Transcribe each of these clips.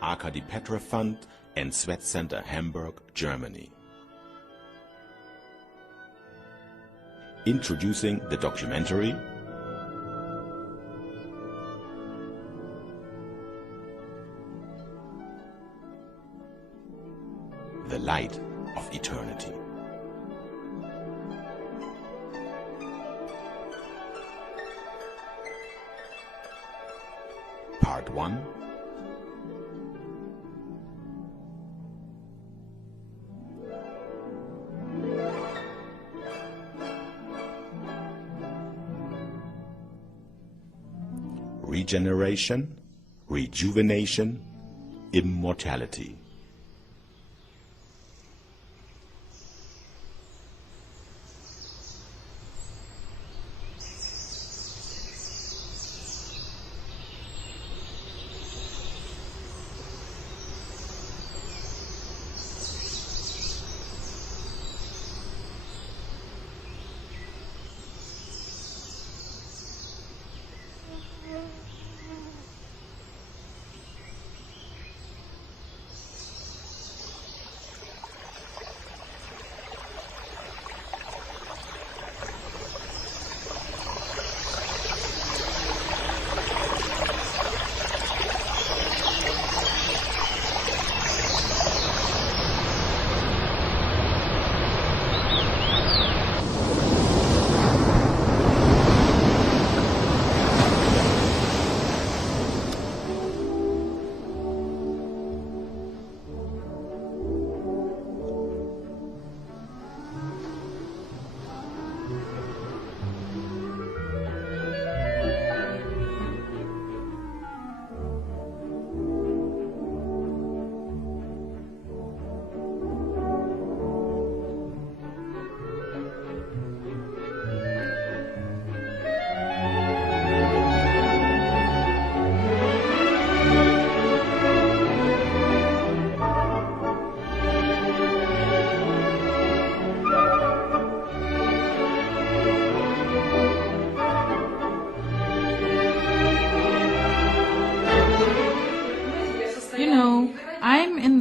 Arcady Petrov Fund and Sweat Center, Hamburg, Germany. Introducing the documentary The Light of Eternity. Part 1. Regeneration, rejuvenation, immortality.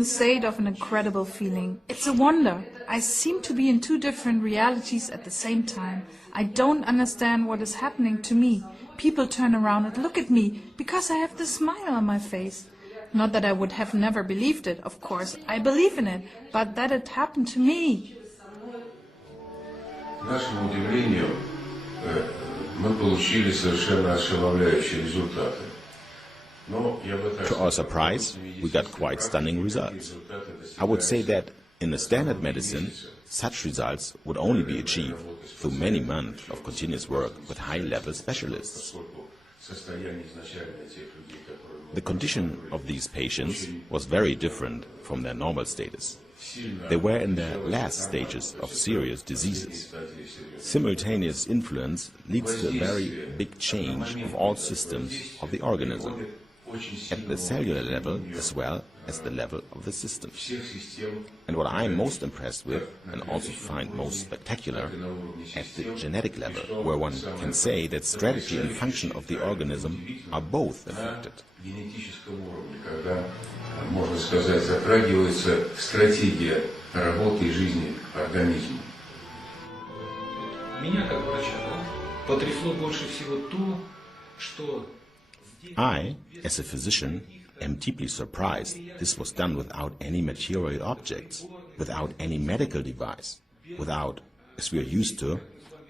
State of an incredible feeling. It's a wonder. I seem to be in two different realities at the same time. I don't understand what is happening to me. People turn around and look at me because I have this smile on my face. Not that I would have never believed it, of course. I believe in it, but that it happened to me. Нашему удивлению, мы получили совершенно ошеломляющие результаты. To our surprise, we got quite stunning results. I would say that in the standard medicine, such results would only be achieved through many months of continuous work with high-level specialists. The condition of these patients was very different from their normal status. They were in their last stages of serious diseases. Simultaneous influence leads to a very big change of all systems of the organism, at the cellular level as well as the level of the system. And what I'm most impressed with, and also find most spectacular, at the genetic level, where one can say that strategy and function of the organism are both affected. Можно сказать, затрагивается стратегия работы и жизни организма. Меня, как врача, потрясло больше всего то, что I, as a physician, am deeply surprised this was done without any material objects, without any medical device, without, as we are used to,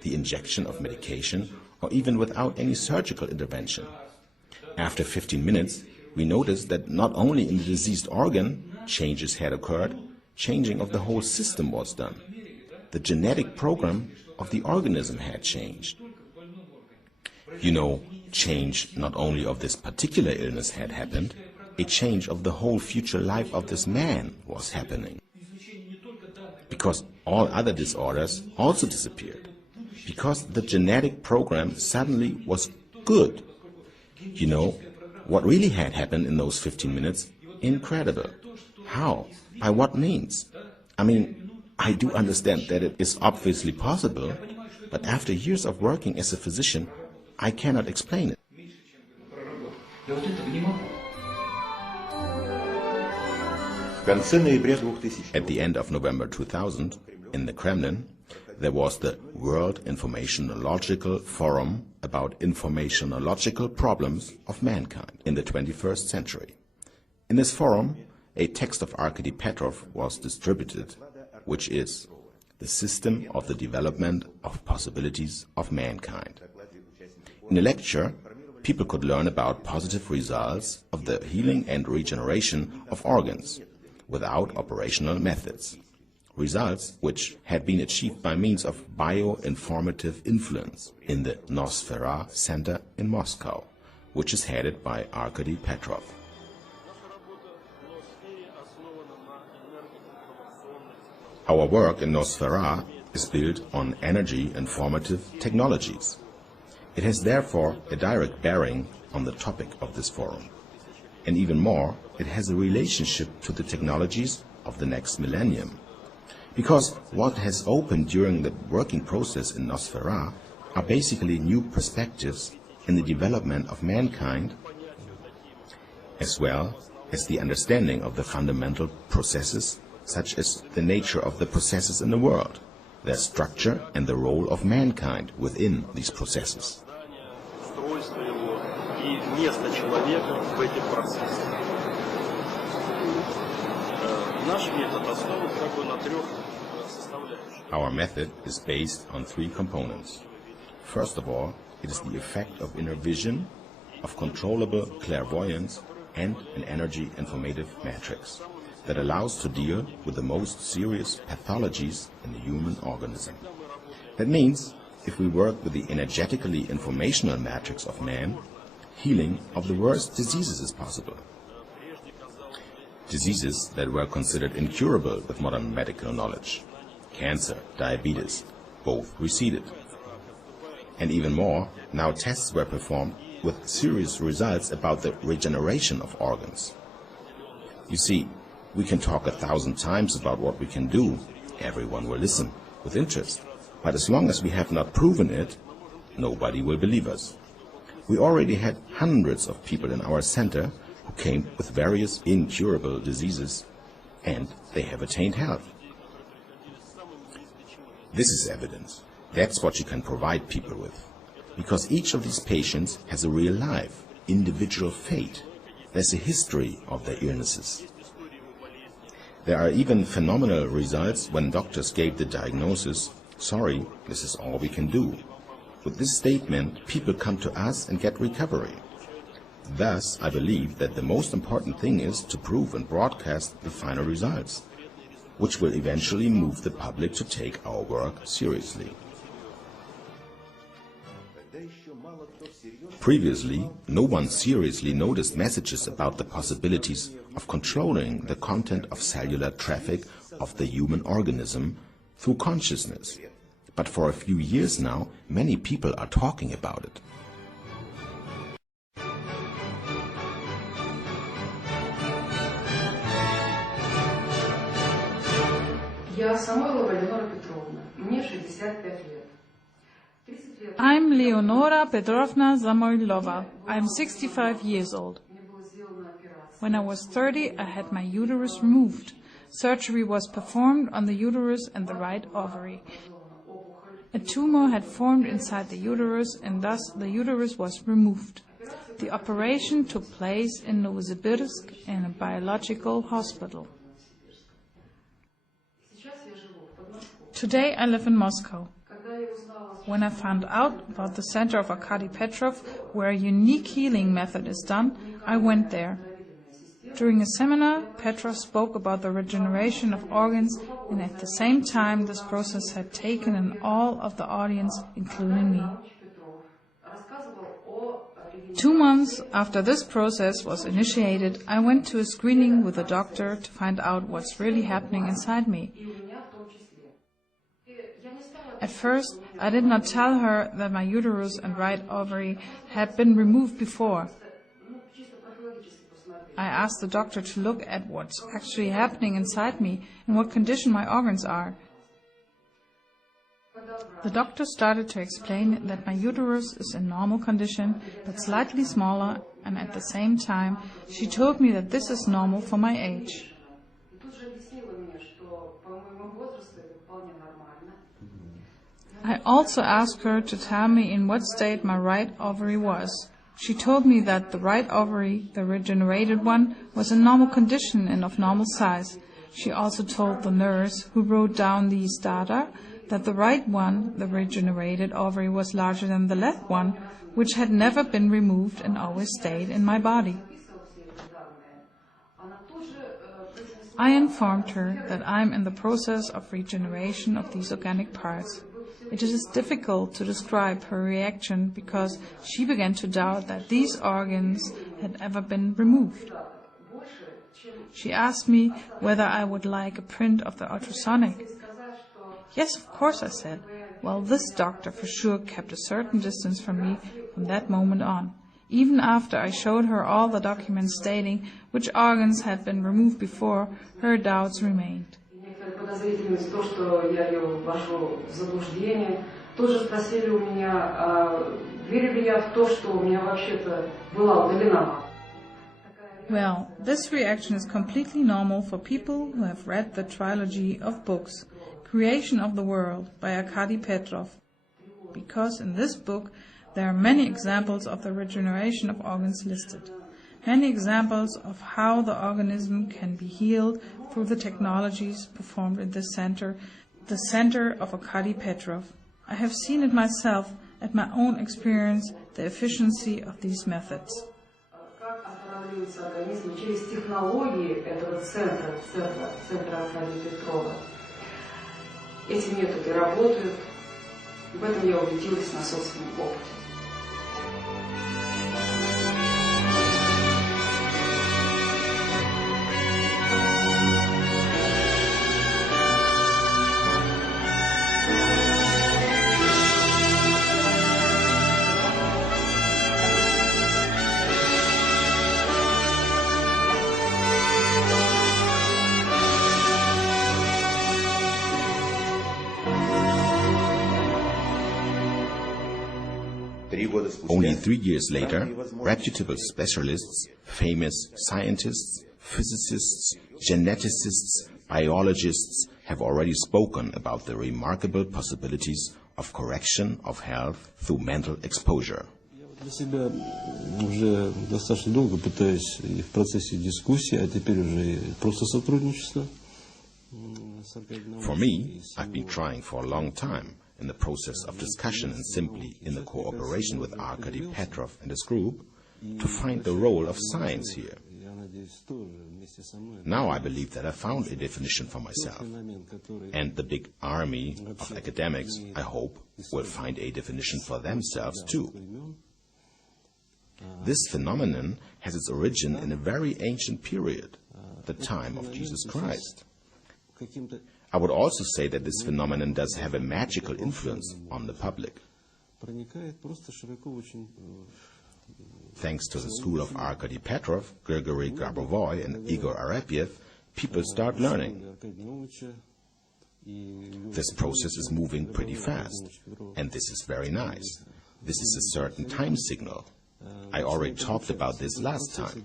the injection of medication, or even without any surgical intervention. After 15 minutes, we noticed that not only in the diseased organ changes had occurred, changing of the whole system was done. The genetic program of the organism had changed. You know, change not only of this particular illness had happened, a change of the whole future life of this man was happening. Because all other disorders also disappeared. Because the genetic program suddenly was good. You know, what really had happened in those 15 minutes? Incredible. How? By what means? I mean, I do understand that it is obviously possible, but after years of working as a physician, I cannot explain it. At the end of November 2000, in the Kremlin, there was the World Informationological Forum about informationological problems of mankind in the 21st century. In this forum, a text of Arcady Petrov was distributed, which is the system of the development of possibilities of mankind. In a lecture, people could learn about positive results of the healing and regeneration of organs without operational methods. Results which had been achieved by means of bioinformative influence in the Nosfera Center in Moscow, which is headed by Arcady Petrov. Our work in Nosfera is built on energy-informative technologies. It has therefore a direct bearing on the topic of this forum. And even more, it has a relationship to the technologies of the next millennium. Because what has opened during the working process in Nosfera are basically new perspectives in the development of mankind, as well as the understanding of the fundamental processes, such as the nature of the processes in the world, their structure and the role of mankind within these processes. Our method is based on three components. First of all, it is the effect of inner vision, of controllable clairvoyance, and an energy informative matrix that allows to deal with the most serious pathologies in the human organism. That means, if we work with the energetically informational matrix of man, healing of the worst diseases is possible. Diseases that were considered incurable with modern medical knowledge. Cancer, diabetes, both receded. And even more, now tests were performed with serious results about the regeneration of organs. You see, we can talk 1,000 times about what we can do. Everyone will listen with interest. But as long as we have not proven it, nobody will believe us. We already had hundreds of people in our center who came with various incurable diseases, and they have attained health. This is evidence. That's what you can provide people with. Because each of these patients has a real life, individual fate. There's a history of their illnesses. There are even phenomenal results when doctors gave the diagnosis, "Sorry, this is all we can do." With this statement, people come to us and get recovery. Thus, I believe that the most important thing is to prove and broadcast the final results, which will eventually move the public to take our work seriously. Previously, no one seriously noticed messages about the possibilities of controlling the content of cellular traffic of the human organism through consciousness. But for a few years now, many people are talking about it. I'm Leonora Petrovna Samoilova. I'm 65 years old. When I was 30, I had my uterus removed. Surgery was performed on the uterus and the right ovary. A tumor had formed inside the uterus, and thus the uterus was removed. The operation took place in Novosibirsk in a biological hospital. Today I live in Moscow. When I found out about the center of Arcady Petrov, where a unique healing method is done, I went there. During a seminar, Petrov spoke about the regeneration of organs, and at the same time this process had taken in all of the audience, including me. 2 months after this process was initiated, I went to a screening with a doctor to find out what's really happening inside me. At first, I did not tell her that my uterus and right ovary had been removed before. I asked the doctor to look at what's actually happening inside me and what condition my organs are. The doctor started to explain that my uterus is in normal condition, but slightly smaller, and at the same time, she told me that this is normal for my age. also asked her to tell me in what state my right ovary was. She told me that the right ovary, the regenerated one, was in normal condition and of normal size. She also told the nurse who wrote down these data that the right one, the regenerated ovary, was larger than the left one, which had never been removed and always stayed in my body. I informed her that I am in the process of regeneration of these organic parts. It is difficult to describe her reaction because she began to doubt that these organs had ever been removed. She asked me whether I would like a print of the ultrasonic. Yes, of course, I said. Well, this doctor for sure kept a certain distance from me from that moment on. Even after I showed her all the documents stating which organs had been removed before, her doubts remained. Подозрительность, то, что я ее ввожу в заблуждение. Тоже спросили у меня, верю ли я в то, что у меня вообще-то была удалена. Well, this reaction is completely normal for people who have read the trilogy of books, Creation of the World by Arcady Petrov, because in this book there are many examples of the regeneration of organs listed. Many examples of how the organism can be healed through the technologies performed in this center, the center of Arcady Petrov. I have seen it myself at my own experience, the efficiency of these methods. Как останавливается организм через технологии этого центра Аркадия Петрова. Эти методы работают. В этом я убедилась на собственном опыте. Only 3 years later, reputable specialists, famous scientists, physicists, geneticists, biologists have already spoken about the remarkable possibilities of correction of health through mental exposure. Для себя уже достаточно долго пытаюсь и в процессе дискуссии, а теперь уже просто сотрудничество. For me, I've been trying for a long time in the process of discussion and simply in the cooperation with Arcady Petrov and his group to find the role of science here. Now I believe that I found a definition for myself, and the big army of academics, I hope, will find a definition for themselves too. This phenomenon has its origin in a very ancient period, the time of Jesus Christ. I would also say that this phenomenon does have a magical influence on the public. Thanks to the school of Arcady Petrov, Grigori, Grabovoi, and Igor Arapiev, people start learning. This process is moving pretty fast, and this is very nice. This is a certain time signal. I already talked about this last time.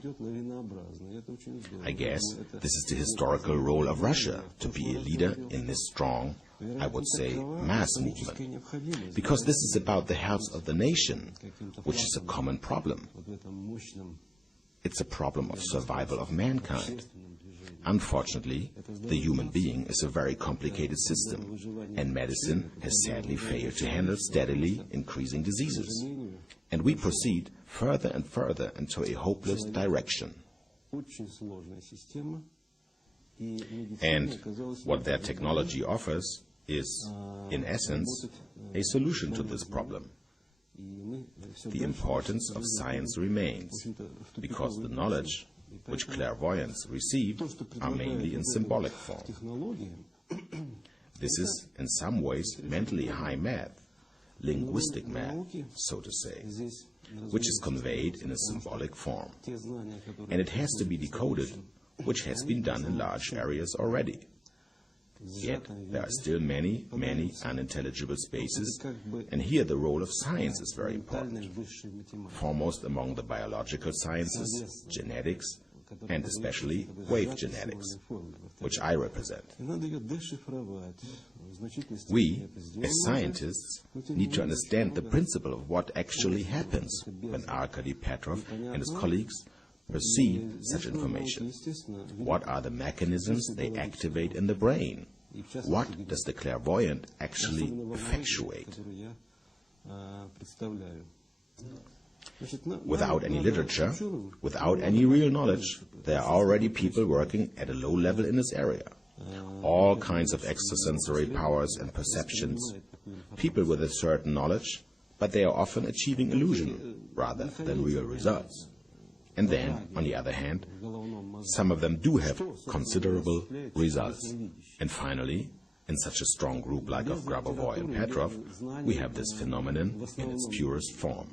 I guess this is the historical role of Russia, to be a leader in this strong, I would say, mass movement. Because this is about the health of the nation, which is a common problem. It's a problem of survival of mankind. Unfortunately, the human being is a very complicated system, and medicine has sadly failed to handle steadily increasing diseases. And we proceed further and further into a hopeless direction. And what their technology offers is, in essence, a solution to this problem. The importance of science remains, because the knowledge which clairvoyants receive are mainly in symbolic form. This is, in some ways, mentally high math, linguistic math, so to say, which is conveyed in a symbolic form. And it has to be decoded, which has been done in large areas already. Yet there are still many, many unintelligible spaces, and here the role of science is very important. Foremost among the biological sciences, genetics, and especially wave genetics, which I represent. We, as scientists, need to understand the principle of what actually happens when Arcady Petrov and his colleagues perceive such information. What are the mechanisms they activate in the brain? What does the clairvoyant actually effectuate? Without any literature, without any real knowledge, there are already people working at a low level in this area. All kinds of extrasensory powers and perceptions, people with a certain knowledge, but they are often achieving illusion rather than real results. And then, on the other hand, some of them do have considerable results. And finally, in such a strong group like of Grabovoi and Petrov, we have this phenomenon in its purest form.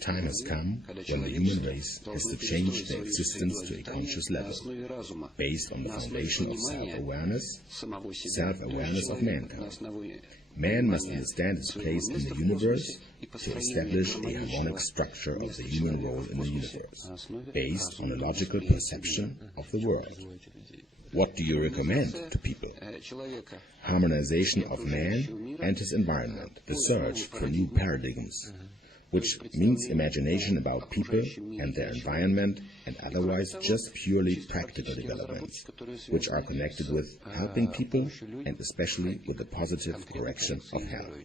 Time has come when the human race has to change their existence to a conscious level, based on the foundation of self-awareness of mankind. Man must understand his place in the universe to establish a harmonic structure of the human role in the universe, based on a logical perception of the world. What do you recommend to people? Harmonization of man and his environment, the search for new paradigms, which means imagination about people and their environment and otherwise just purely practical developments, which are connected with helping people and especially with the positive correction of health.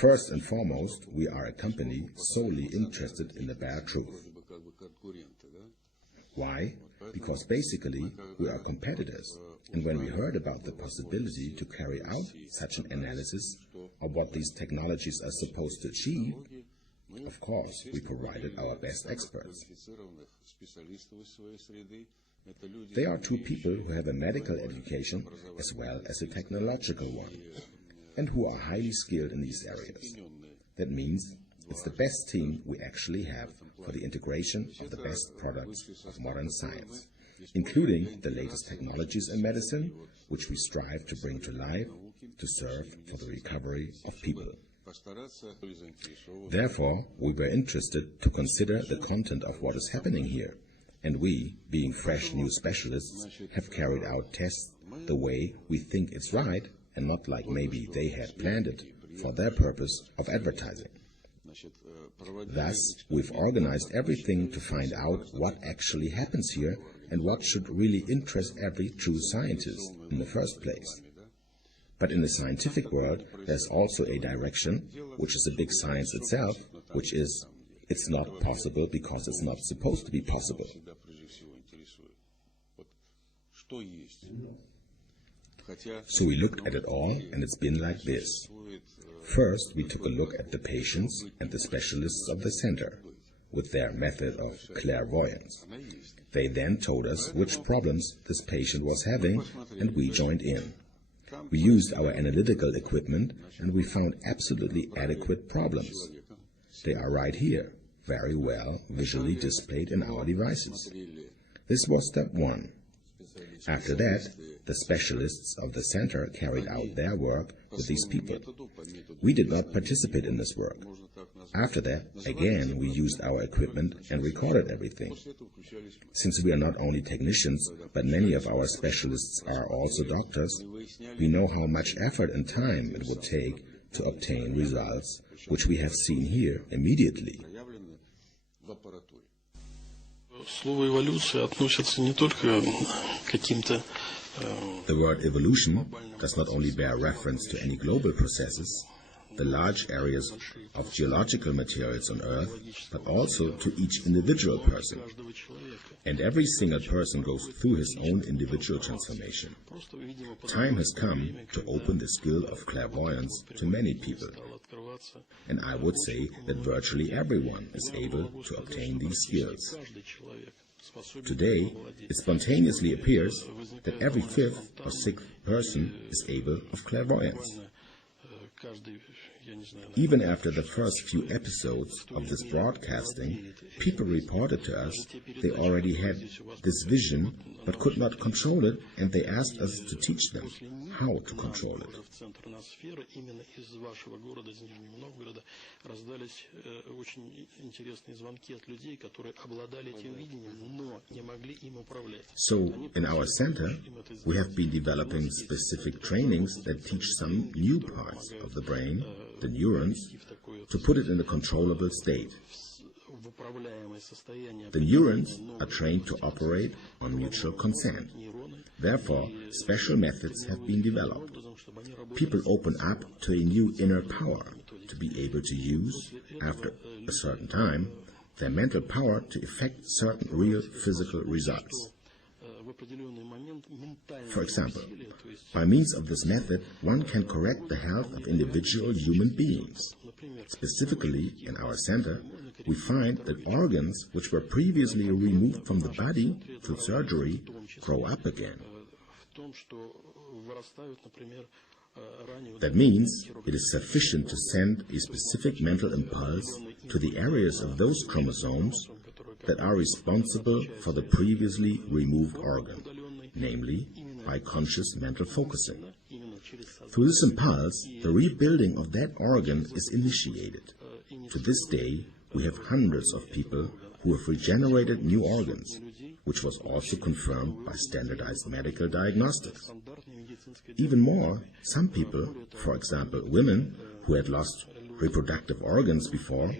First and foremost, we are a company solely interested in the bare truth. Why? Because basically we are competitors, and when we heard about the possibility to carry out such an analysis of what these technologies are supposed to achieve, of course we provided our best experts. They are two people who have a medical education as well as a technological one, and who are highly skilled in these areas. That means it's the best team we actually have for the integration of the best products of modern science, including the latest technologies in medicine, which we strive to bring to life to serve for the recovery of people. Therefore, we were interested to consider the content of what is happening here, and we, being fresh new specialists, have carried out tests the way we think it's right and not like maybe they had planned it for their purpose of advertising. Thus, we've organized everything to find out what actually happens here and what should really interest every true scientist in the first place. But in the scientific world, there's also a direction, which is a big science itself, which is, it's not possible because it's not supposed to be possible. So we looked at it all, and it's been like this. First, we took a look at the patients and the specialists of the center, with their method of clairvoyance. They then told us which problems this patient was having, and we joined in. We used our analytical equipment, and we found absolutely adequate problems. They are right here, very well visually displayed in our devices. This was step one. After that, the specialists of the center carried out their work with these people. We did not participate in this work. After that, again, we used our equipment and recorded everything. Since we are not only technicians, but many of our specialists are also doctors, we know how much effort and time it would take to obtain results, which we have seen here immediately. The word evolution does not only bear reference to any global processes, the large areas of geological materials on Earth, but also to each individual person. And every single person goes through his own individual transformation. Time has come to open the skill of clairvoyance to many people. And I would say that virtually everyone is able to obtain these skills. Today, it spontaneously appears that every fifth or sixth person is able of clairvoyance. Even after the first few episodes of this broadcasting, people reported to us they already had this vision but could not control it, and they asked us to teach them how to control it. So, in our center, we have been developing specific trainings that teach some new parts of the brain, the neurons, to put it in a controllable state. The neurons are trained to operate on mutual consent. Therefore, special methods have been developed. People open up to a new inner power to be able to use, after a certain time, their mental power to effect certain real physical results. For example, by means of this method, one can correct the health of individual human beings. Specifically, in our center, we find that organs which were previously removed from the body through surgery grow up again. That means it is sufficient to send a specific mental impulse to the areas of those chromosomes that are responsible for the previously removed organ, namely by conscious mental focusing. Through this impulse, the rebuilding of that organ is initiated. To this day, we have hundreds of people who have regenerated new organs, which was also confirmed by standardized medical diagnostics. Even more, some people, for example women who had lost reproductive organs before,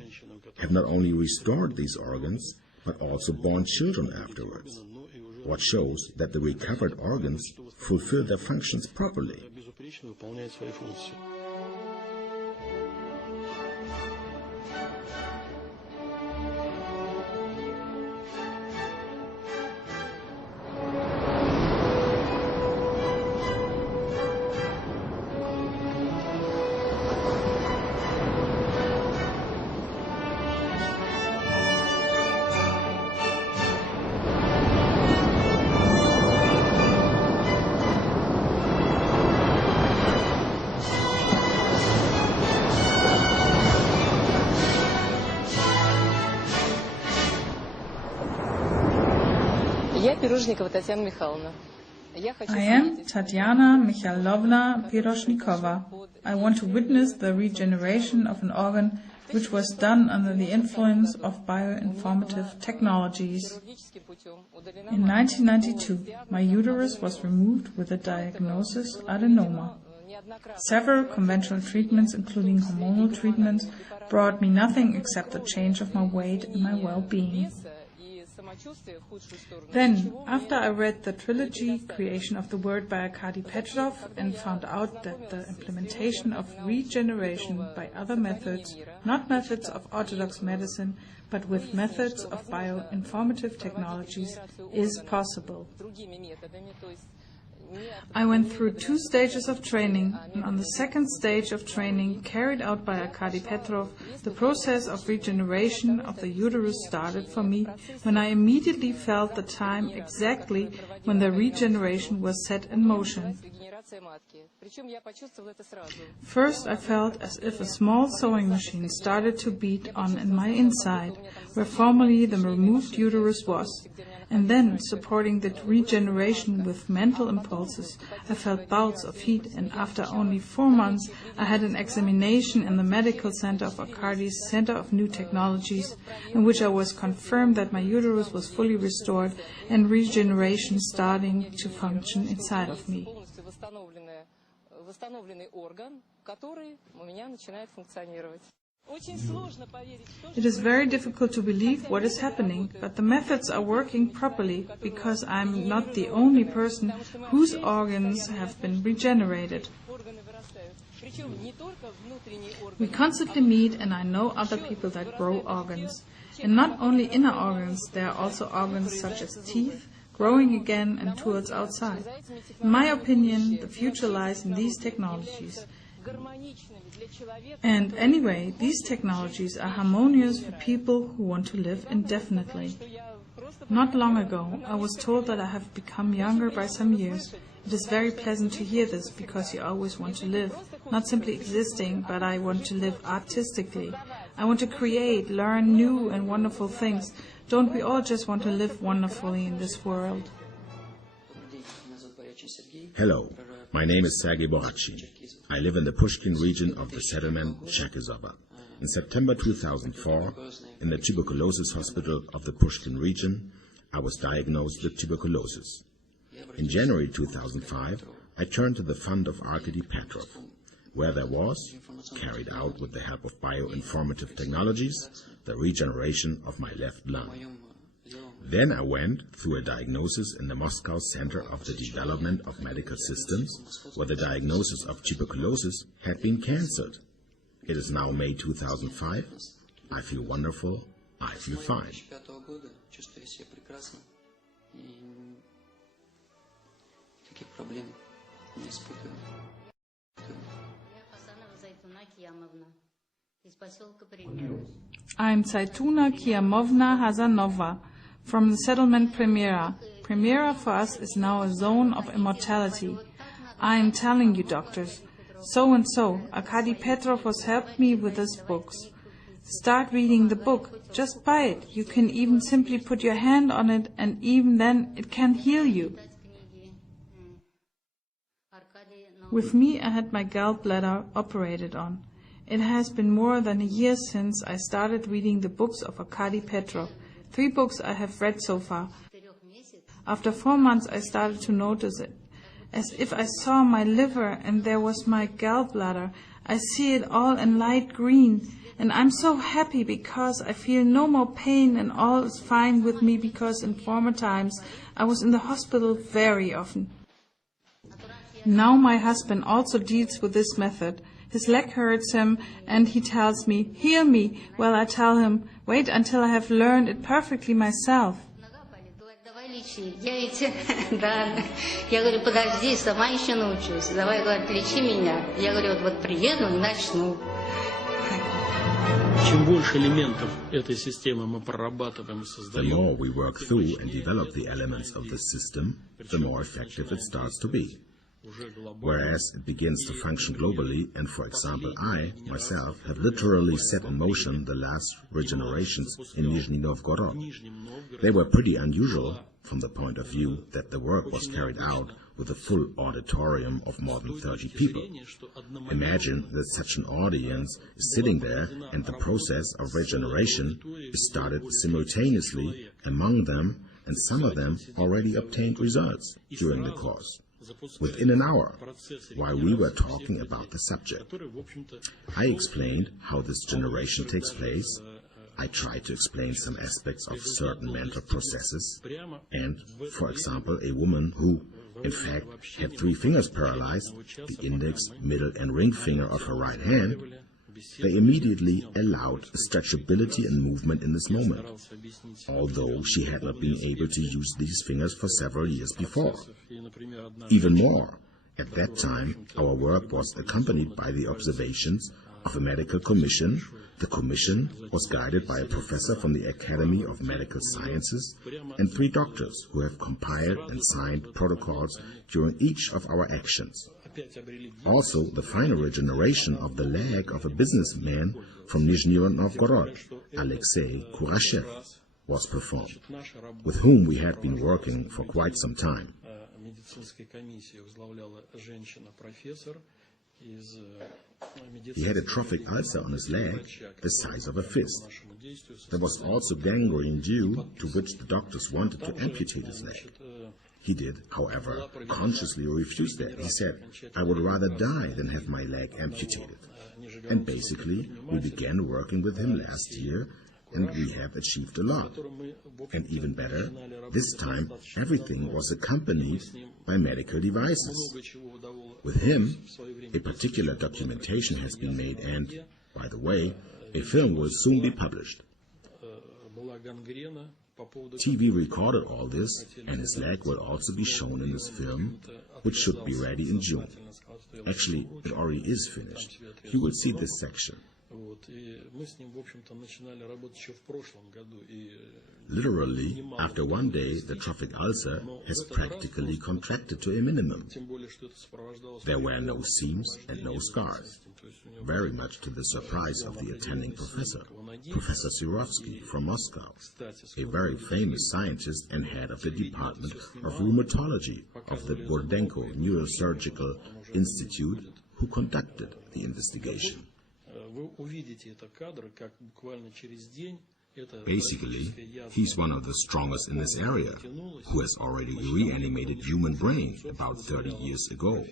have not only restored these organs, but also born children afterwards, what shows that the recovered organs fulfill their functions properly. I am Tatiana Mikhailovna Piroshnikova. I want to witness the regeneration of an organ which was done under the influence of bioinformative technologies. In 1992, my uterus was removed with the diagnosis adenoma. Several conventional treatments, including hormonal treatments, brought me nothing except the change of my weight and my well-being. Then, after I read the trilogy Creation of the Word by Arcady Petrov and found out that the implementation of regeneration by other methods, not methods of orthodox medicine, but with methods of bioinformative technologies, is possible. I went through 2 stages of training, and on the second stage of training, carried out by Arcady Petrov, the process of regeneration of the uterus started for me when I immediately felt the time exactly when the regeneration was set in motion. First, I felt as if a small sewing machine started to beat on in my inside, where formerly the removed uterus was. And then, supporting the regeneration with mental impulses, I felt bouts of heat, and after only 4 months, I had an examination in the medical center of Arcady's Center of New Technologies, in which I was confirmed that my uterus was fully restored and regeneration starting to function inside of me. It is very difficult to believe what is happening, but the methods are working properly because I'm not the only person whose organs have been regenerated. We constantly meet, and I know other people that grow organs. And not only inner organs, there are also organs such as teeth, growing again and tools outside. In my opinion, the future lies in these technologies. And anyway, these technologies are harmonious for people who want to live indefinitely. Not long ago, I was told that I have become younger by some years. It is very pleasant to hear this, because you always want to live, not simply existing, but I want to live artistically. I want to create, learn new and wonderful things. Don't we all just want to live wonderfully in this world? Hello, my name is Sergei Borachin. I live in the Pushkin region of the settlement Cherkesova. In September 2004, in the tuberculosis hospital of the Pushkin region, I was diagnosed with tuberculosis. In January 2005, I turned to the fund of Arcady Petrov, where there was, carried out with the help of bioinformative technologies, the regeneration of my left lung. Then I went through a diagnosis in the Moscow Center of the Development of Medical Systems, where the diagnosis of tuberculosis had been cancelled. It is now May 2005. I feel wonderful. I feel fine. I'm Zaituna Kiamovna Hazanova from the settlement Primera. Primera for us is now a zone of immortality. I am telling you, doctors, so and so, Arcady Petrov has helped me with these books. Start reading the book. Just buy it. You can even simply put your hand on it, and even then it can heal you. With me, I had my gallbladder operated on. It has been more than a year since I started reading the books of Arcady Petrov. 3 books I have read so far. After 4 months, I started to notice it, as if I saw my liver and there was my gallbladder. I see it all in light green, and I'm so happy because I feel no more pain and all is fine with me, because in former times I was in the hospital very often. Now my husband also deals with this method. His leg hurts him and he tells me, "Heal me." Well, I tell him, "Wait until I have learned it perfectly myself." Я говорю, подожди, сама еще научусь. Давай, говорит, лечи меня. Я говорю, вот приеду и начну. Чем больше элементов этой системы мы прорабатываем и создаем, the more we work through and develop the elements of this system, the more effective it starts to be. Whereas it begins to function globally, and for example, I, myself, have literally set in motion the last regenerations in Nizhny Novgorod. They were pretty unusual from the point of view that the work was carried out with a full auditorium of more than 30 people. Imagine that such an audience is sitting there and the process of regeneration is started simultaneously among them, and some of them already obtained results during the course, within an hour, while we were talking about the subject. I explained how this generation takes place. I tried to explain some aspects of certain mental processes, and, for example, a woman who, in fact, had 3 fingers paralyzed, the index, middle and ring finger of her right hand, they immediately allowed stretchability and movement in this moment, although she had not been able to use these fingers for several years before. Even more, at that time, our work was accompanied by the observations of a medical commission. The commission was guided by a professor from the Academy of Medical Sciences and 3 doctors who have compiled and signed protocols during each of our actions. Also, the final regeneration of the leg of a businessman from Nizhny Novgorod, Alexei Kurashev, was performed, with whom we had been working for quite some time. He had a trophic ulcer on his leg, the size of a fist. There was also gangrene due to which the doctors wanted to amputate his leg. He did, however, consciously refuse that. He said, "I would rather die than have my leg amputated." And basically, we began working with him last year, and we have achieved a lot. And even better, this time everything was accompanied by medical devices. With him, a particular documentation has been made, and, by the way, a film will soon be published. TV recorded all this, and his leg will also be shown in this film, which should be ready in June. Actually, it already is finished. You will see this section. Literally, after one day, the trophic ulcer has practically contracted to a minimum. There were no seams and no scars, very much to the surprise of the attending professor, Professor Sirovsky from Moscow, a very famous scientist and head of the Department of Rheumatology of the Burdenko Neurosurgical Institute, who conducted the investigation. Basically, he's one of the strongest in this area, who has already reanimated human brain about 30 years ago.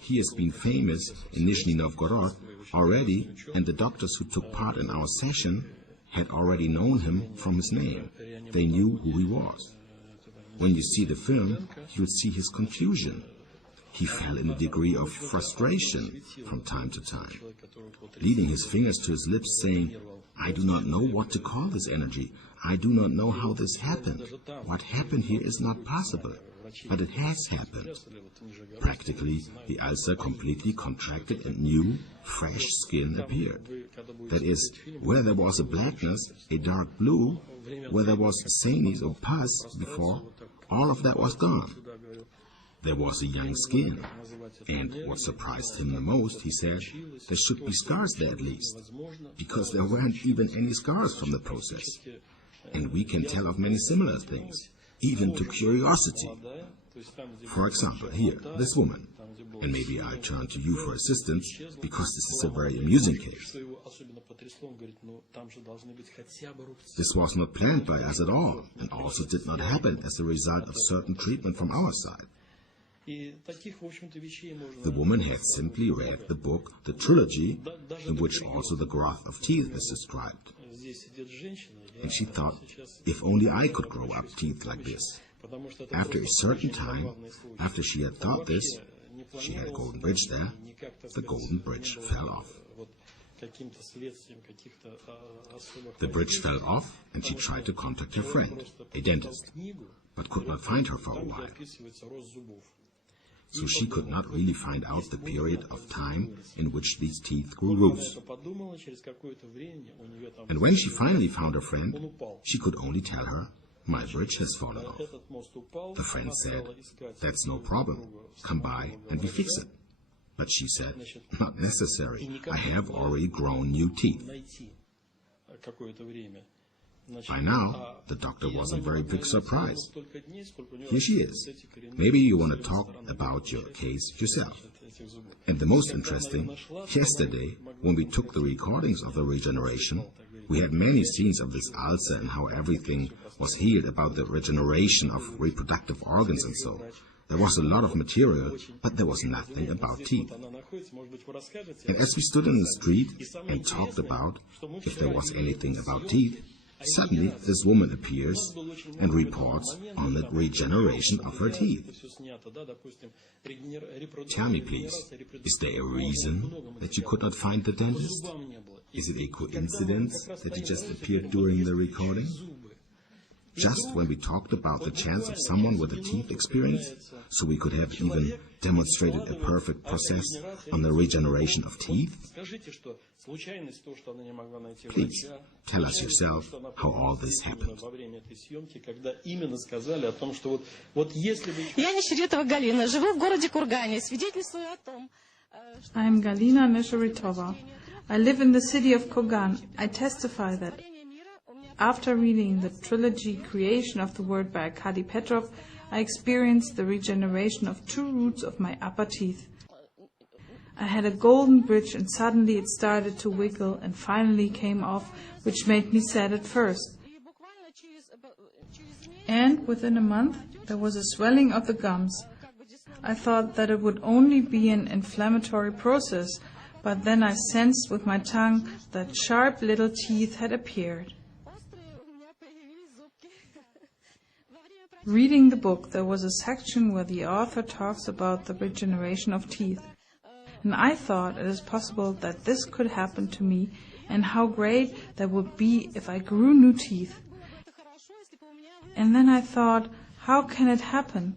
He has been famous in Nizhny Novgorod already, and the doctors who took part in our session had already known him from his name. They knew who he was. When you see the film, you'll see his confusion. He fell in a degree of frustration from time to time, leading his fingers to his lips, saying, "I do not know what to call this energy. I do not know how this happened. What happened here is not possible, but it has happened." Practically, the ulcer completely contracted and new, fresh skin appeared. That is, where there was a blackness, a dark blue, where there was sanus or pus before, all of that was gone. There was a young skin, and what surprised him the most, he said, there should be scars there at least, because there weren't even any scars from the process. And we can tell of many similar things, even to curiosity. For example, here, this woman, and maybe I turn to you for assistance, because this is a very amusing case. This was not planned by us at all, and also did not happen as a result of certain treatment from our side. The woman had simply read the book, the trilogy, in which also the growth of teeth is described. And she thought, if only I could grow up teeth like this. After a certain time, after she had thought this, she had a golden bridge there, the golden bridge fell off. The bridge fell off, and she tried to contact her friend, a dentist, but could not find her for a while. So she could not really find out the period of time in which these teeth grew roots. And when she finally found her friend, she could only tell her, "My bridge has fallen off." The friend said, "That's no problem. Come by and we fix it." But she said, "Not necessary. I have already grown new teeth." By now, the doctor was in very big surprise. Here she is. Maybe you want to talk about your case yourself. And the most interesting, yesterday, when we took the recordings of the regeneration, we had many scenes of this ulcer and how everything was healed about the regeneration of reproductive organs and so. There was a lot of material, but there was nothing about teeth. And as we stood in the street and talked about if there was anything about teeth, suddenly this woman appears and reports on the regeneration of her teeth. Tell me, please, is there a reason that you could not find the dentist? Is it a coincidence that he just appeared during the recording? Just when we talked about the chance of someone with a teeth experience, so we could have even demonstrated a perfect process on the regeneration of teeth? Please, tell us yourself how all this happened. I am Galina Nesheritova. I live in the city of Kogan. I testify that after reading the trilogy Creation of the Word by Arcady Petrov, I experienced the regeneration of 2 roots of my upper teeth. I had a golden bridge and suddenly it started to wiggle and finally came off, which made me sad at first. And within a month, there was a swelling of the gums. I thought that it would only be an inflammatory process, but then I sensed with my tongue that sharp little teeth had appeared. Reading the book, there was a section where the author talks about the regeneration of teeth. And I thought it is possible that this could happen to me, and how great that would be if I grew new teeth. And then I thought, how can it happen?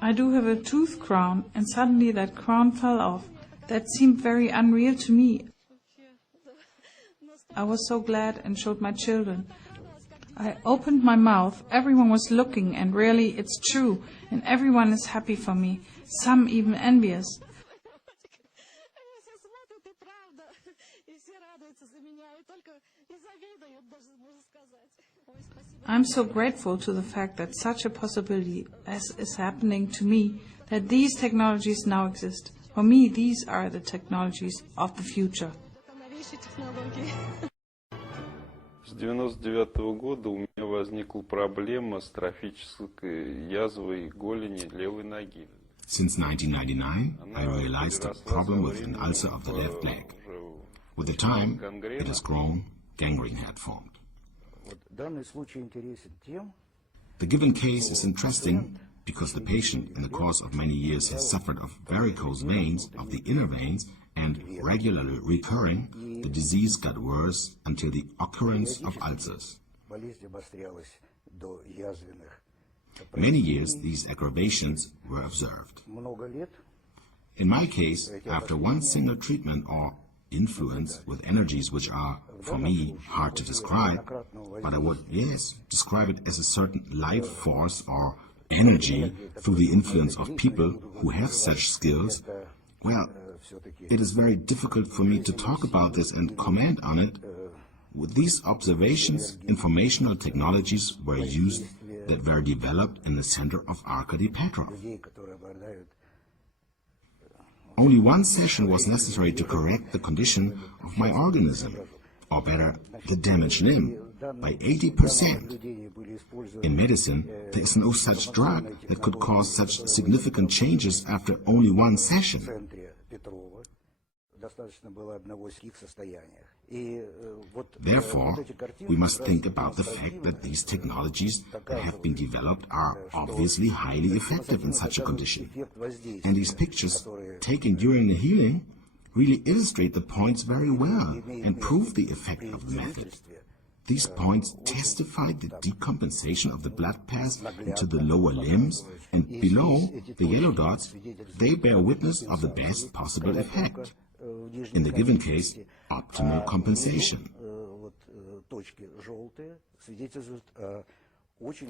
I do have a tooth crown, and suddenly that crown fell off. That seemed very unreal to me. I was so glad and showed my children. I opened my mouth, everyone was looking, and really it's true, and everyone is happy for me, some even envious. I'm so grateful to the fact that such a possibility as is happening to me, that these technologies now exist. For me, these are the technologies of the future. С 99-го года у меня возникла проблема с трофической язвой голени левой ноги. Since 1999, I realized a problem with an ulcer of the left leg. With the time, it has grown, gangrene had formed. The given case is interesting because the patient in the course of many years has suffered of varicose veins of the inner veins, and regularly recurring, the disease got worse until the occurrence of ulcers. Many years these aggravations were observed. In my case, after one single treatment or influence with energies which are, for me, hard to describe, but I would, yes, describe it as a certain life force or energy through the influence of people who have such skills, well, it is very difficult for me to talk about this and comment on it. With these observations, informational technologies were used that were developed in the center of Arcady Petrov. Only one session was necessary to correct the condition of my organism, or better, the damaged limb, by 80%. In medicine, there is no such drug that could cause such significant changes after only one session. Therefore, we must think about the fact that these technologies that have been developed are obviously highly effective in such a condition. And these pictures, taken during the healing, really illustrate the points very well and prove the effect of the method. These points testify the decompensation of the blood paths into the lower limbs, and below, the yellow dots, they bear witness of the best possible effect. In the given case, optimal compensation.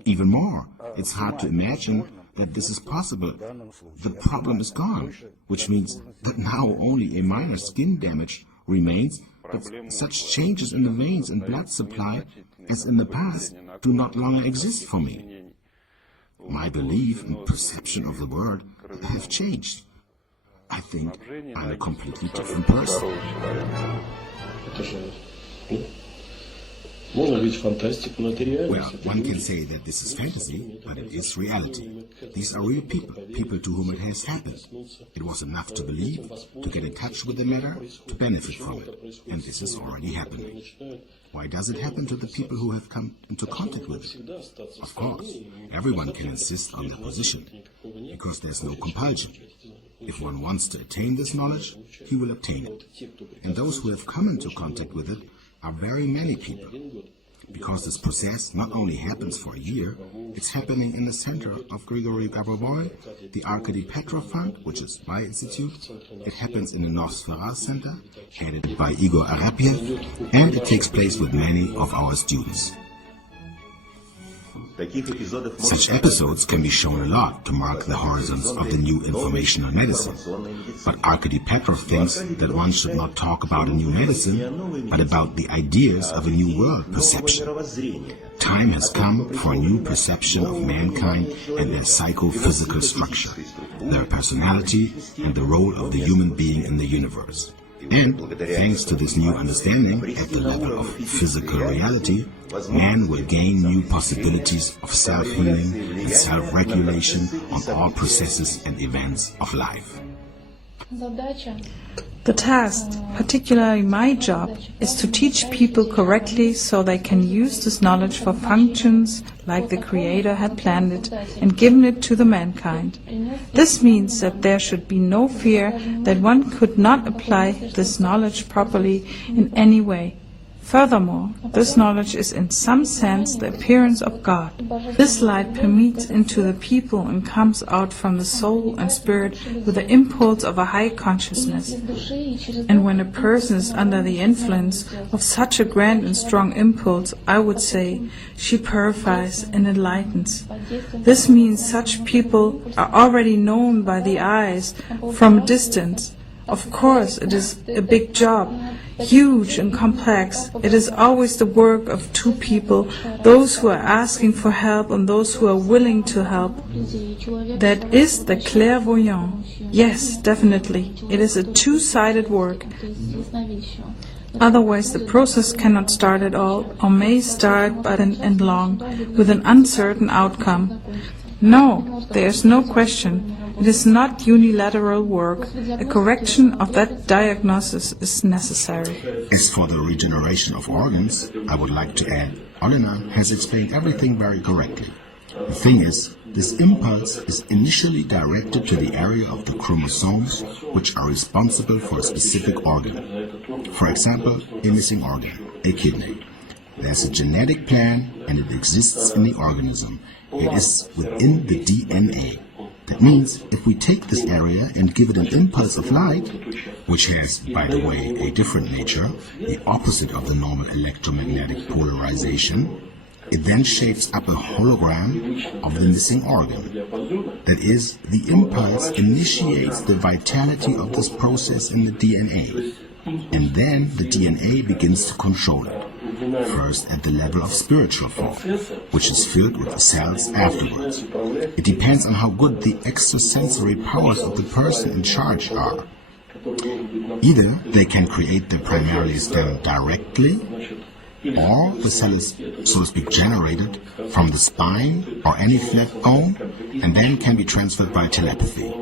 Even more, it's hard to imagine that this is possible. The problem is gone, which means that now only a minor skin damage remains, but such changes in the veins and blood supply as in the past do not longer exist for me. My belief and perception of the world have changed. I think I'm a completely different person. Well, one can say that this is fantasy, but it is reality. These are real people, people to whom it has happened. It was enough to believe, to get in touch with the matter, to benefit from it. And this is already happening. Why does it happen to the people who have come into contact with it? Of course, everyone can insist on their position, because there's no compulsion. If one wants to attain this knowledge, he will obtain it. And those who have come into contact with it are very many people. Because this process not only happens for a year, it's happening in the center of Grigori Grabovoi, the Arcady Petrov Fund, which is my institute. It happens in the North Sfera Center, headed by Igor Arapiev, and it takes place with many of our students. Such episodes can be shown a lot to mark the horizons of the new informational medicine. But Arcady Petrov thinks that one should not talk about a new medicine, but about the ideas of a new world perception. Time has come for a new perception of mankind and their psychophysical structure, their personality, and the role of the human being in the universe. And, thanks to this new understanding at the level of physical reality, man will gain new possibilities of self-healing and self-regulation on all processes and events of life. The task, particularly my job, is to teach people correctly so they can use this knowledge for functions like the Creator had planned it and given it to the mankind. This means that there should be no fear that one could not apply this knowledge properly in any way. Furthermore, this knowledge is in some sense the appearance of God. This light permeates into the people and comes out from the soul and spirit with the impulse of a high consciousness. And when a person is under the influence of such a grand and strong impulse, I would say, she purifies and enlightens. This means such people are already known by the eyes from a distance. Of course, it is a big job, huge and complex. It is always the work of two people, those who are asking for help and those who are willing to help. That is the clairvoyant. Yes, definitely. It is a two-sided work. Otherwise, the process cannot start at all, or may start but and long, with an uncertain outcome. No, there is no question. It is not unilateral work. A correction of that diagnosis is necessary. As for the regeneration of organs, I would like to add, Olena has explained everything very correctly. The thing is, this impulse is initially directed to the area of the chromosomes which are responsible for a specific organ. For example, a missing organ, a kidney. There's a genetic plan and it exists in the organism. It is within the DNA. That means if we take this area and give it an impulse of light, which has, by the way, a different nature, the opposite of the normal electromagnetic polarization, it then shapes up a hologram of the missing organ. That is, the impulse initiates the vitality of this process in the DNA, and then the DNA begins to control it. First at the level of spiritual form, which is filled with the cells afterwards. It depends on how good the extrasensory powers of the person in charge are. Either they can create the primary stem directly, or the cell is, so to speak, generated from the spine or any flat bone, and then can be transferred by telepathy.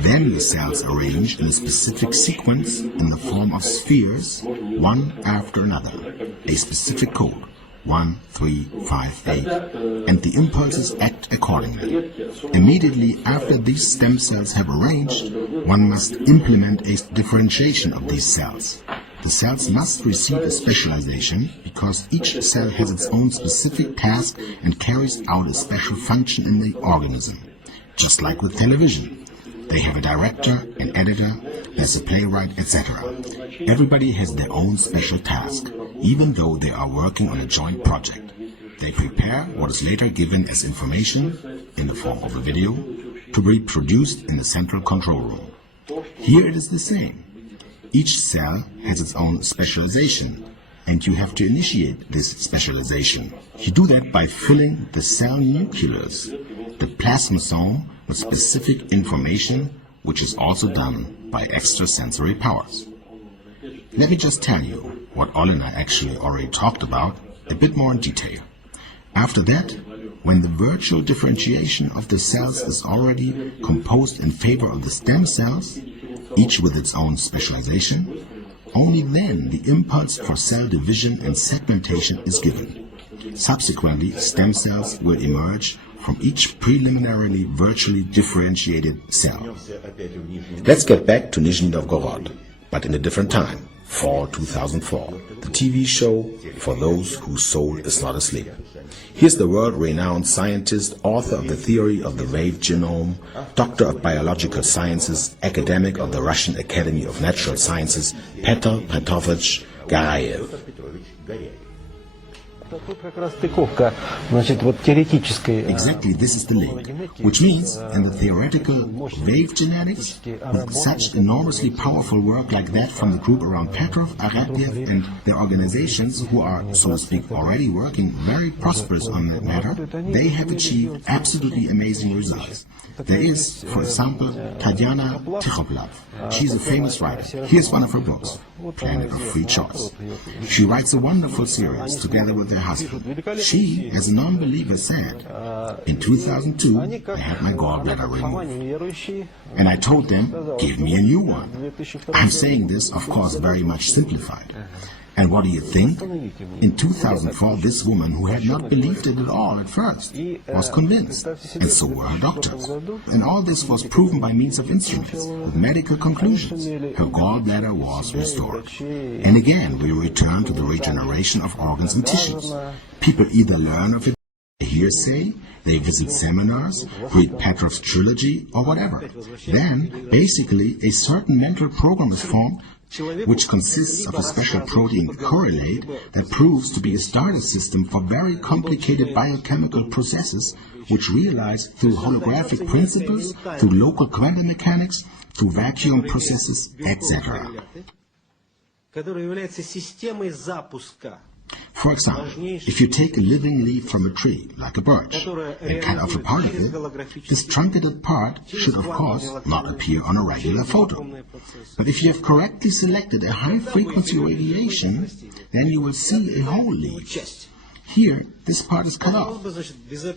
Then the cells arrange in a specific sequence in the form of spheres, one after another, a specific code, 1, 3, 5, 8, and the impulses act accordingly. Immediately after these stem cells have arranged, one must implement a differentiation of these cells. The cells must receive a specialization because each cell has its own specific task and carries out a special function in the organism, just like with television. They have a director, an editor, there's a playwright, etc. Everybody has their own special task, even though they are working on a joint project. They prepare what is later given as information, in the form of a video, to be produced in the central control room. Here it is the same. Each cell has its own specialization, and you have to initiate this specialization. You do that by filling the cell nucleus, the plasmasome, with specific information, which is also done by extrasensory powers. Let me just tell you what Olena actually already talked about a bit more in detail. After that, when the virtual differentiation of the cells is already composed in favor of the stem cells, each with its own specialization, only then the impulse for cell division and segmentation is given. Subsequently, stem cells will emerge from each preliminarily virtually differentiated cell. Let's get back to Nizhny Novgorod, but in a different time, fall 2004, the TV show for those whose soul is not asleep. Here's the world-renowned scientist, author of the theory of the wave genome, doctor of biological sciences, academic of the Russian Academy of Natural Sciences, Petr Petrovich Garayev. Exactly, this is the link, which means in the theoretical wave genetics, with such enormously powerful work like that from the group around Petrov, Arcady, and their organizations who are, so to speak, already working very prosperous on that matter, they have achieved absolutely amazing results. There is, for example, Tatiana Tikhoplev. She's a famous writer. Here's one of her books, Planet of Free Choice. She writes a wonderful series together with her husband. She, as a non-believer, said, In 2002, I had my gallbladder removed. And I told them, give me a new one. I'm saying this, of course, very much simplified. And what do you think? In 2004, this woman, who had not believed it at all at first, was convinced, and so were her doctors. And all this was proven by means of instruments, with medical conclusions. Her gallbladder was restored. And again, we return to the regeneration of organs and tissues. People either learn of it by hearsay, they visit seminars, read Petrov's trilogy, or whatever. Then, basically, a certain mental program is formed, which consists of a special protein correlate that proves to be a starter system for very complicated biochemical processes which realize through holographic principles, through local quantum mechanics, through vacuum processes, etc. For example, if you take a living leaf from a tree, like a birch, and cut off a part of it, this truncated part should, of course, not appear on a regular photo. But if you have correctly selected a high-frequency radiation, then you will see a whole leaf. Here, this part is cut off.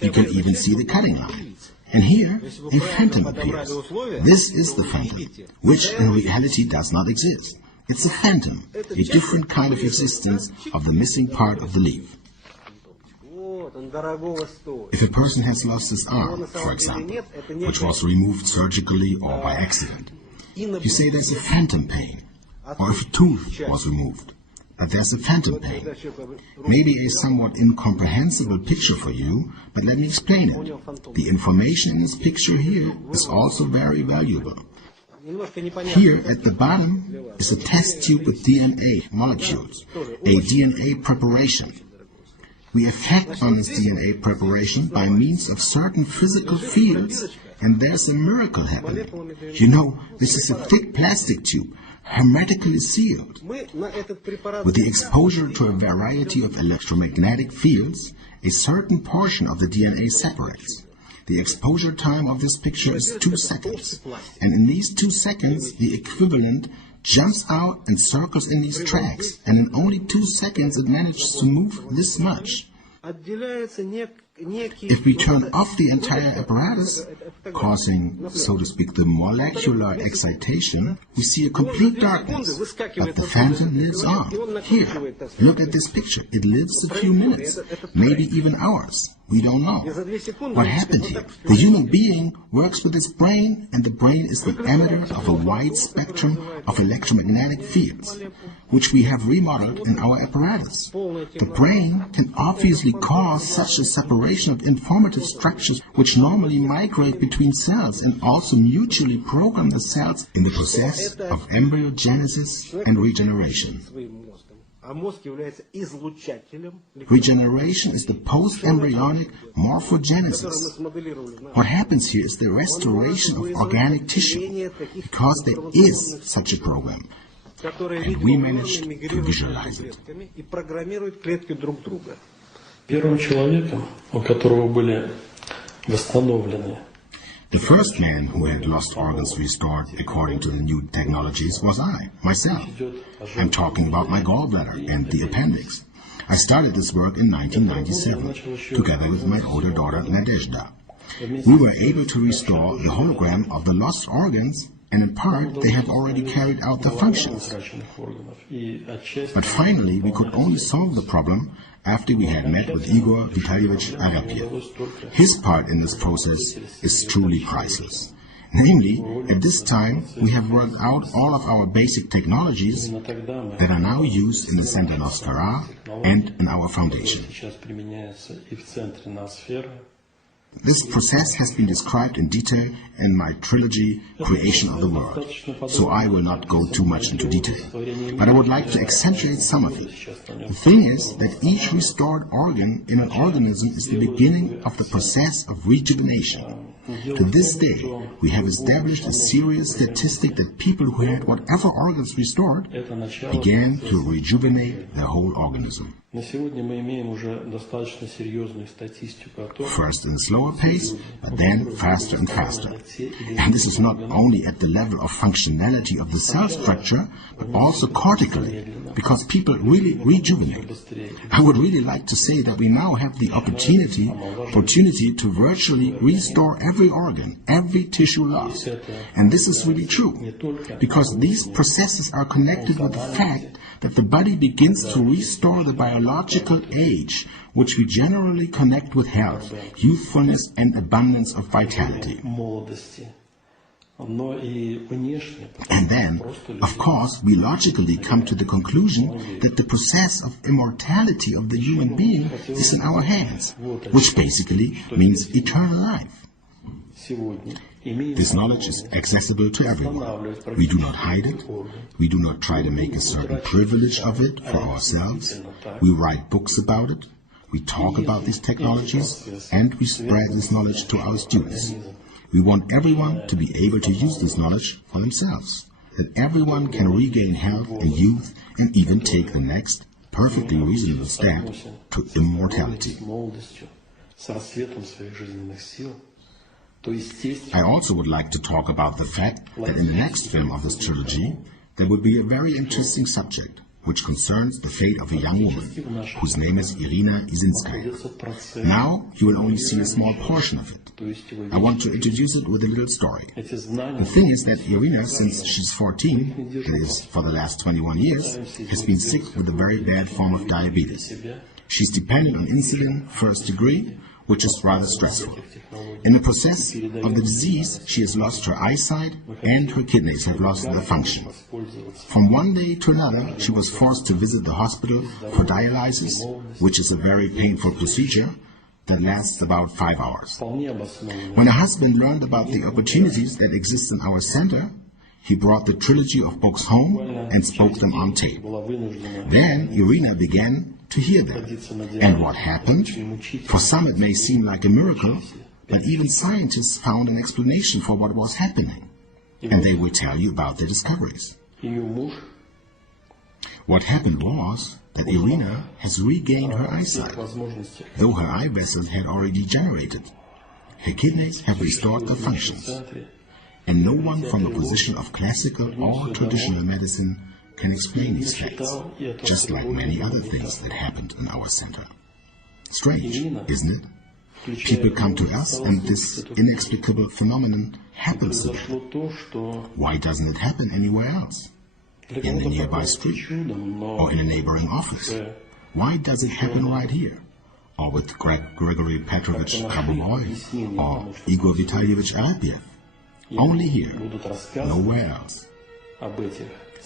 You can even see the cutting line. And here, a phantom appears. This is the phantom, which in reality does not exist. It's a phantom, a different kind of existence of the missing part of the leaf. If a person has lost his arm, for example, which was removed surgically or by accident, you say there's a phantom pain. Or if a tooth was removed, but there's a phantom pain. Maybe a somewhat incomprehensible picture for you, but let me explain it. The information in this picture here is also very valuable. Here at the bottom is a test tube with DNA molecules, a DNA preparation. We affect on this DNA preparation by means of certain physical fields, and there's a miracle happening. You know, this is a thick plastic tube, hermetically sealed. With the exposure to a variety of electromagnetic fields, a certain portion of the DNA separates. The exposure time of this picture is 2 seconds, and in these 2 seconds the equivalent jumps out and circles in these tracks, and in only 2 seconds it manages to move this much. If we turn off the entire apparatus, causing, so to speak, the molecular excitation, we see a complete darkness, but the phantom lives on. Here, look at this picture. It lives a few minutes, maybe even hours. We don't know. What happened here? The human being works with its brain, and the brain is the emitter of a wide spectrum of electromagnetic fields, which we have remodeled in our apparatus. The brain can obviously cause such a separation of informative structures which normally migrate between cells and also mutually program the cells in the process of embryogenesis and regeneration. Regeneration is the post-embryonic morphogenesis. What happens here is the restoration of organic tissue, because there is such a program, and we managed to visualize it. Первым человеком, у которого были восстановлены. The first man who had lost organs restored according to the new technologies was I, myself. I'm talking about my gallbladder and the appendix. I started this work in 1997, together with my older daughter Nadezhda. We were able to restore the hologram of the lost organs, and in part they have already carried out their functions. But finally we could only solve the problem after we had met with Igor Vitalyevich Arapiev. His part in this process is truly priceless. Namely, at this time we have worked out all of our basic technologies that are now used in the Center Nosfera and in our foundation. This process has been described in detail in my trilogy, Creation of the World, so I will not go too much into detail, but I would like to accentuate some of it. The thing is that each restored organ in an organism is the beginning of the process of rejuvenation. To this day, we have established a serious statistic that people who had whatever organs restored began to rejuvenate their whole organism. First in a slower pace, but then faster and faster. And this is not only at the level of functionality of the cell structure, but also cortically, because people really rejuvenate. I would really like to say that we now have the opportunity to virtually restore every organ, every tissue lost. And this is really true, because these processes are connected with the fact that the body begins to restore the biological age, which we generally connect with health, youthfulness, and abundance of vitality. And then, of course, we logically come to the conclusion that the process of immortality of the human being is in our hands, which basically means eternal life. This knowledge is accessible to everyone. We do not hide it. We do not try to make a certain privilege of it for ourselves. We write books about it. We talk about these technologies, and we spread this knowledge to our students. We want everyone to be able to use this knowledge for themselves, that everyone can regain health and youth and even take the next, perfectly reasonable step to immortality. I also would like to talk about the fact that in the next film of this trilogy, there will be a very interesting subject, which concerns the fate of a young woman, whose name is Irina Izinskaya. Now, you will only see a small portion of it. I want to introduce it with a little story. The thing is that Irina, since she's 14, that is, for the last 21 years, has been sick with a very bad form of diabetes. She's dependent on insulin, first degree, which is rather stressful. In the process of the disease, she has lost her eyesight and her kidneys have lost their function. From one day to another, she was forced to visit the hospital for dialysis, which is a very painful procedure that lasts about 5 hours. When her husband learned about the opportunities that exist in our center, he brought the trilogy of books home and spoke them on tape. Then Irina began to hear them. And what happened? For some it may seem like a miracle, but even scientists found an explanation for what was happening. And they will tell you about their discoveries. What happened was that Irina has regained her eyesight, though her eye vessels had already degenerated. Her kidneys have restored their functions. And no one from a position of classical or traditional medicine can explain these facts, just like many other things that happened in our center. Strange, isn't it? People come to us and this inexplicable phenomenon happens to them. Why doesn't it happen anywhere else? In the nearby street, or in a neighboring office? Why does it happen right here? Or with Grigori Petrovich Grabovoi, or Igor Vitalyevich Arapiev? Only here, nowhere else.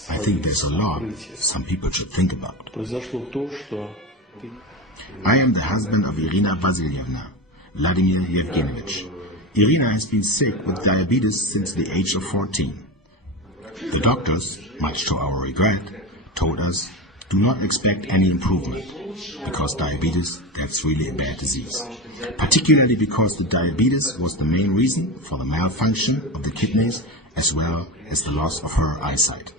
I think there's a lot some people should think about. I am the husband of Irina Vasilyevna, Vladimir Yevgenovich. Irina has been sick with diabetes since the age of 14. The doctors, much to our regret, told us, do not expect any improvement, because diabetes, that's really a bad disease. Particularly because the diabetes was the main reason for the malfunction of the kidneys as well as the loss of her eyesight.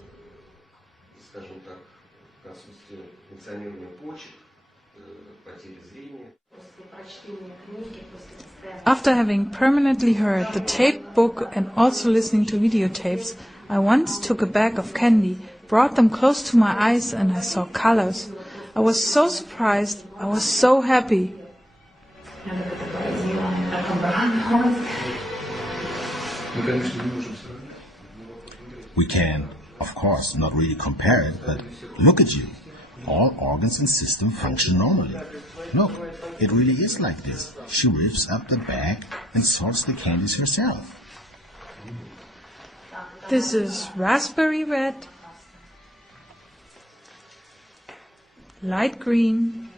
After having permanently heard the taped book and also listening to videotapes, I once took a bag of candy, brought them close to my eyes, and I saw colors. I was so surprised, I was so happy. We can, of course, not really compare it, but look at you. All organs and systems function normally. Look, it really is like this. She lifts up the bag and sorts the candies herself. This is raspberry red, light green,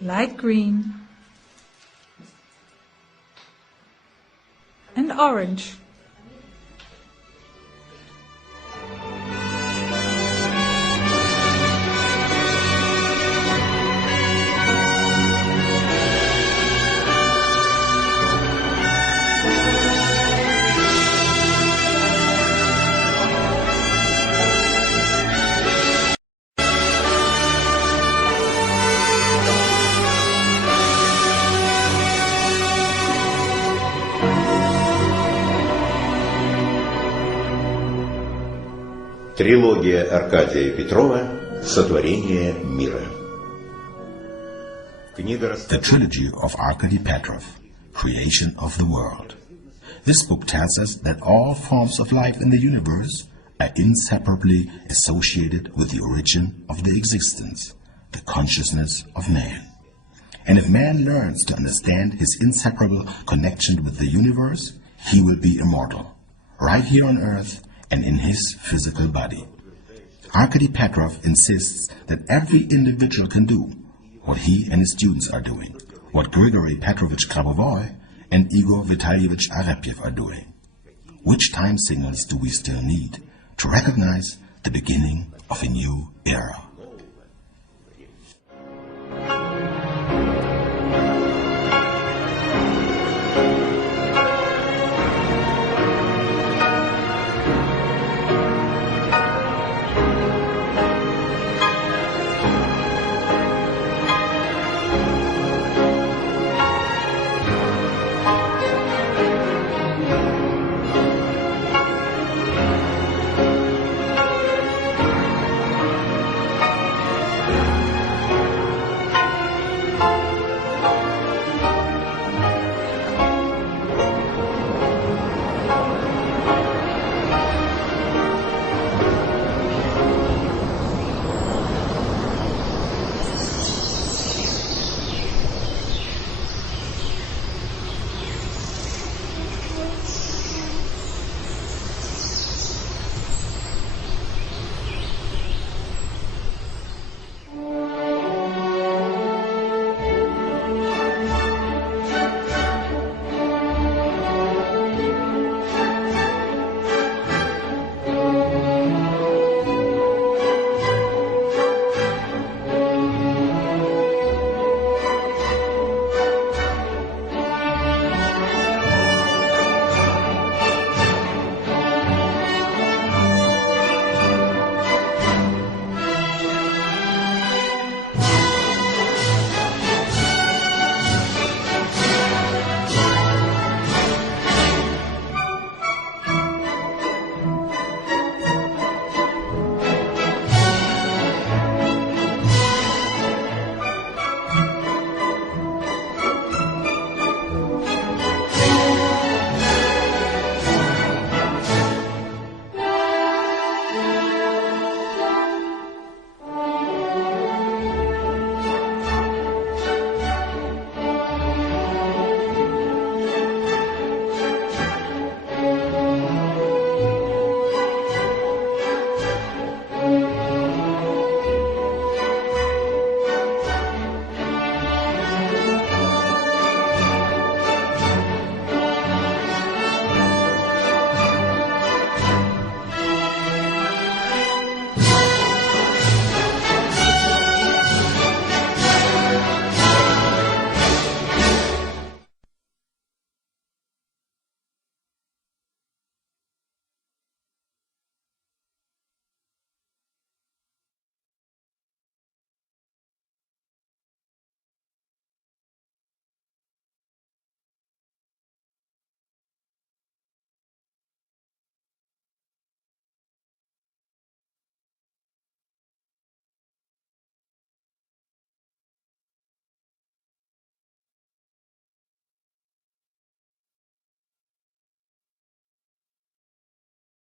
light green, and orange. Трилогия Аркадия Петрова «Сотворение мира». The trilogy of Arcady Petrov, Creation of the World. This book tells us that all forms of life in the universe are inseparably associated with the origin of the existence, the consciousness of man. And if man learns to understand his inseparable connection with the universe, he will be immortal, right here on earth and in his physical body. Arcady Petrov insists that every individual can do what he and his students are doing, what Grigori Petrovich Grabovoi and Igor Vitalyevich Arepiev are doing. Which time signals do we still need to recognize the beginning of a new era?